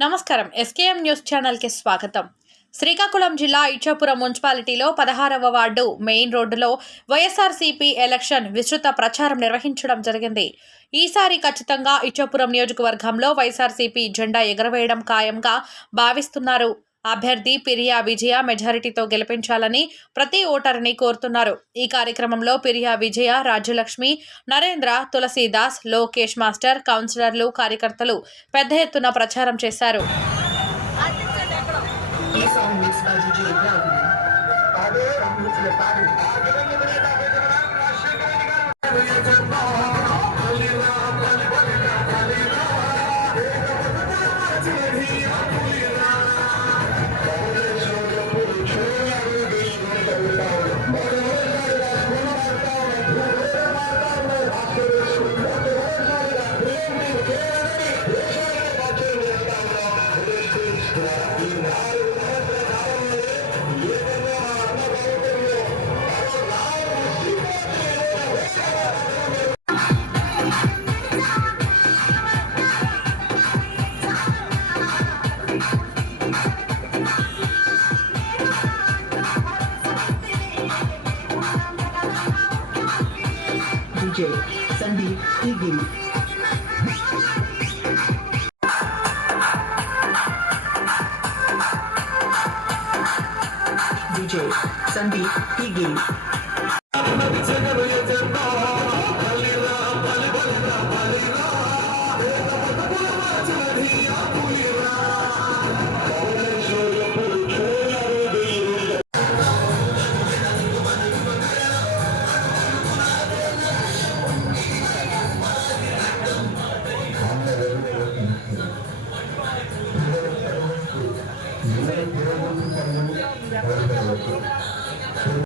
నమస్కారం. SKM news ఛానల్కి స్వాగతం. శ్రీకాకుళం జిల్లా ఇచ్చాపురం మున్సిపాలిటీలో పదహారవ వార్డు మెయిన్ రోడ్డులో వైఎస్ఆర్సీపీ ఎలక్షన్ విస్తృత ప్రచారం నిర్వహించడం జరిగింది. ఈసారి ఖచ్చితంగా ఇచ్చాపురం నియోజకవర్గంలో వైఎస్ఆర్సీపీ జెండా ఎగరవేయడం ఖాయంగా భావిస్తున్నారు. అభ్యర్థి పిరియా విజయ మెజారిటీతో గెలిపించాలని ప్రతి ఓటరుని కోరుతున్నారు. ఈ కార్యక్రమంలో పిరియా విజయ రాజ్యలక్ష్మి నరేంద్ర తులసీదాస్ లోకేష్ మాస్టర్ కౌన్సిలర్లు కార్యకర్తలు పెద్ద ఎత్తున ప్రచారం చేశారు. DJ Sandeep Higgins. DJ Sandeep Higgy. ఇరవై ఇరవై